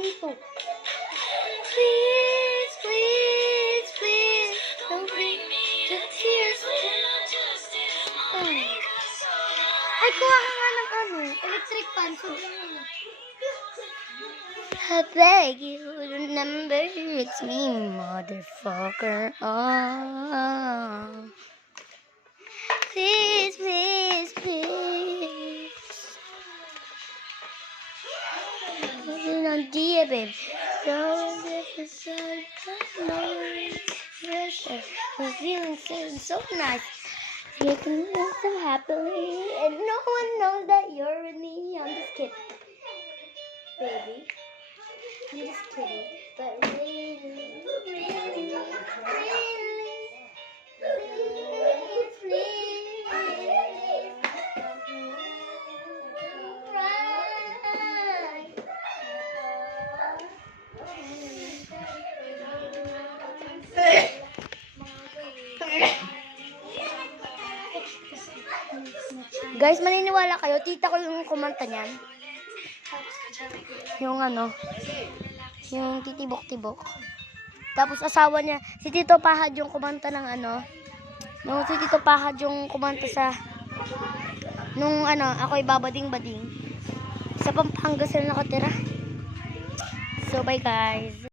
dito. Please, please, please, don't bring me to tears. Ay, kuha ka nga ng electric fan. I beg you, remember it's me, motherfucker. Oh. Please, please, please. Dear babe, so pressure. I'm feeling so nice. You can live so happily, and no one knows that you're with me. I'm just kidding, baby. I'm just kidding, but really, really, really, please, please, right. Guys, maniniwala kayo, tita ko yung kumanta niyan. Yung yung titibok-tibok. Tapos asawa niya, si Tito Pahad yung kumanta ng nung si Tito Pahad yung kumanta sa, nung ako'y babading-bading. Sa Pampanga sila nakatira. So, bye guys.